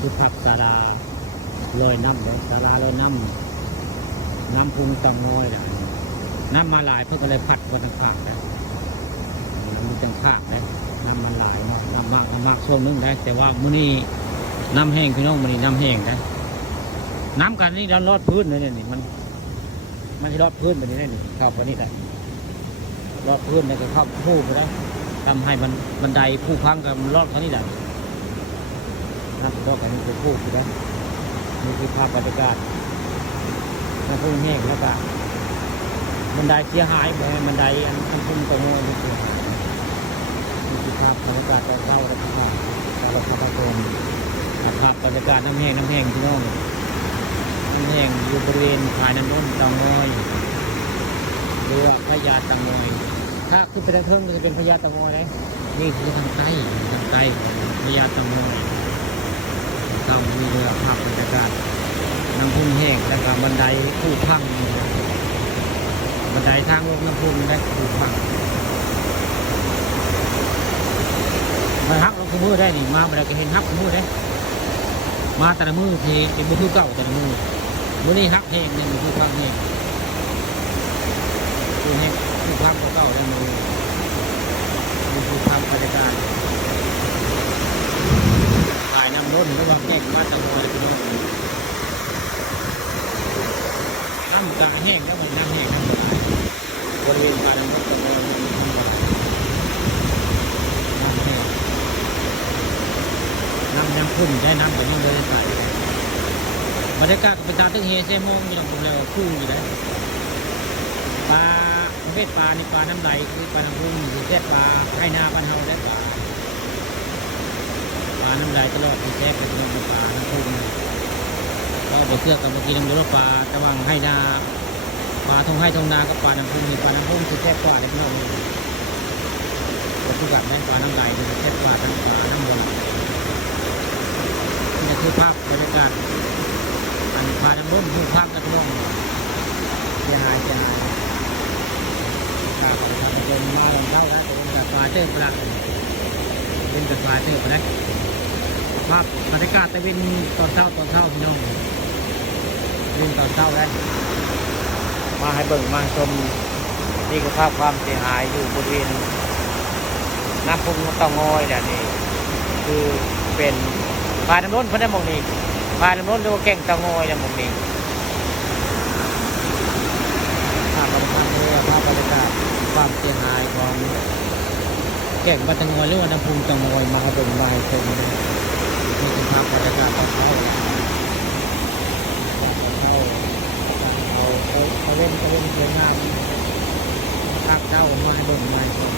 นี่คือผักศาลาลอยน้ำเดี๋ยวศาลาลอยน้ำพุงตังน้อยนะน้ำมาหลายเพื่อก็เลยพัดกันทั้งภาคนะมีจังภาคนะน้ำมันหลายมากช่วงนึงได้แต่ว่ามื้อนี้น้ำแห้งพี่น้องมื้อนี้น้ำแห้งนะน้ำกันนี่เราลอดพื้นเลยนี่มันที่ลอดพื้นแบบนี้นี่เข้าไปนี่แหละลอดพื้นเนี่ยก็เข้าผู้ไปแล้วทำให้มันบันไดผู้พังกับลอดเขานี่แหละน้ำลอดกันนี่คือผู้ไปแล้วนี่คือภาพบรรยากาศน้ำพุ่งแห้งแล้วก็บันไดเสียหายไปบันไดอันพุ่งตรงนี้นี่คือภาพบรรยากาศตอนเช้าแล้วก็ภาพเราขับรถภาพบรรยากาศน้ำแห้งพี่น้องน้ำแห้งอยู่บริเวณผาน้ำน้นเตางอยหรือว่าพญาเตางอยถ้าขึ้นไปทางเทิงจะเป็นพญาเตางอยเลยนี่คือทางใต้พญาเตางอยเรามีเรือภาพบรรยากาศน้ำพุ่งแห้งแล้วก็บันไดคู่พังบันไดทางลงน้ำพุ่งได้คู่พังมาฮักลงมือได้นี่มาบันไดก็เห็นฮักมือได้มาแต่ละมือที่เป็นมือเก่าแต่ละมือวันนี้ฮักแห้งเนี่ยมือพังแห้งคือแห้งคู่พังเก่าได้มือคู่พังบรรยากาศถ่ายน้ำล้นระหว่างแยกมาตะวันพี่น้องน้ำกาแห้งแล้วมันน้ำแห้งน้ำบริเวณการน้ำล้นตะวันน้ำพุ่งใช้น้ำแบบนี้เลยใส่บรรยากาศเป็นตาตึ้งเฮเซมงมีลำพูแล้วคู่อยู่แล้วปลาประเภทปลาในปลาน้ำไหลคือปลาน้ำพุ่งหรือแค่ปลาไข่นาปลาเฮาและปลาน้ำไหลตลอดที่แท้เป็นน้ำปลาน้ำพุ่งก็เดี๋ยวเชื่อกับเมื่อกี้น้ำเยอะปลาตะวังไข่นาปลาทงไข่ทงนาก็ปลาน้ำพุ่งมีปลาน้ำพุ่งคือแค่ปลาเล็กน้อยก็คือกับแม่ปลาน้ำไหลคือแค่ปลาทั้งปลาน้ำวนนี่คือภาพบรรยากาศอันปลาน้ำล้นคือภาพกระทุ่งเสียหายตาของทางเดินมาลงเท่านะตัวเป็นกระปลาเติมปลาเป็นกระปลาเติมปลาภาพบรรยากาศตะวันตอนเช้าพี่น้องวิ่งตอนเช้าแล้วมาให้เบิ่งมาชมนี่คือภาพความเสียหายอยู่บริเวณน้ำพุงเตางอยเนี่ยนี่คือเป็นพาน้ำล้นเพิ่นได้มองนี่พาน้ำล้นเรียกว่าแก่งเตางอยเนี่ยมองนี่ภาพบรรยากาศความเสียหายของแก่งบัตรงอยหรือว่าน้ำพุงเตางอยมาให้เบิ่งมาให้ชมนี่คือภาพบรรยากาศตอนเช้าเขาเล่นสวยงามภาพเจ้ามาให้เบิ่งมาให้ชม